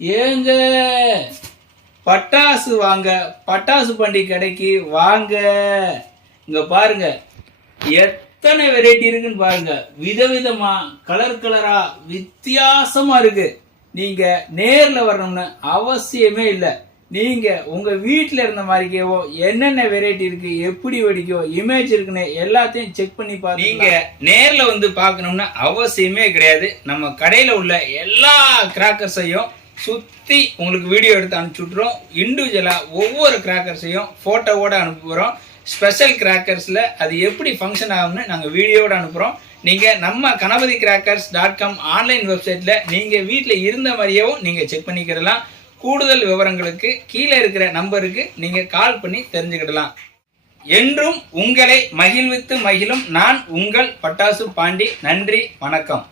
ஏங்க பட்டாசு வாங்க, பட்டாசு பண்டி கடைக்கு வாங்க. இங்க பாருங்க எத்தனை வெரைட்டி இருக்குன்னு பாருங்க. விதவிதமா கலர் கலரா வித்தியாசமா இருக்கு. நீங்க நேர்ல வரணும்னு அவசியமே இல்லை. நீங்க உங்க வீட்டுல இருந்த மாதிரிக்கேவோ என்னென்ன வெரைட்டி இருக்கு, எப்படி வெடிக்கோ இமேஜ் இருக்குன்னு எல்லாத்தையும் செக் பண்ணி பாருங்க. நீங்க நேர்ல வந்து பார்க்கணும்னு அவசியமே கிடையாது. நம்ம கடையில உள்ள எல்லா கிராக்கர்ஸையும் சுத்தி உங்களுக்கு வீடியோ எடுத்து அனுப்பிச்சுட்றோம். இண்டிவிஜுவலா ஒவ்வொரு கிராக்கர்ஸையும் போட்டோவோட அனுப்புகிறோம். ஸ்பெஷல் கிராக்கர்ஸ்ல அது எப்படி ஃபங்க்ஷன் ஆகும்னு நாங்கள் வீடியோவோட அனுப்புகிறோம். நீங்கள் நம்ம kanavathicrackers.com ஆன்லைன் வெப்சைட்ல நீங்கள் வீட்டில் இருந்த மாதிரியும் நீங்கள் செக் பண்ணிக்கிடலாம். கூடுதல் விவரங்களுக்கு கீழே இருக்கிற நம்பருக்கு நீங்கள் கால் பண்ணி தெரிஞ்சுக்கிடலாம். என்றும் உங்களை மகிழ்வித்து மகிழும் நான் உங்கள் பட்டாசு பாண்டி. நன்றி, வணக்கம்.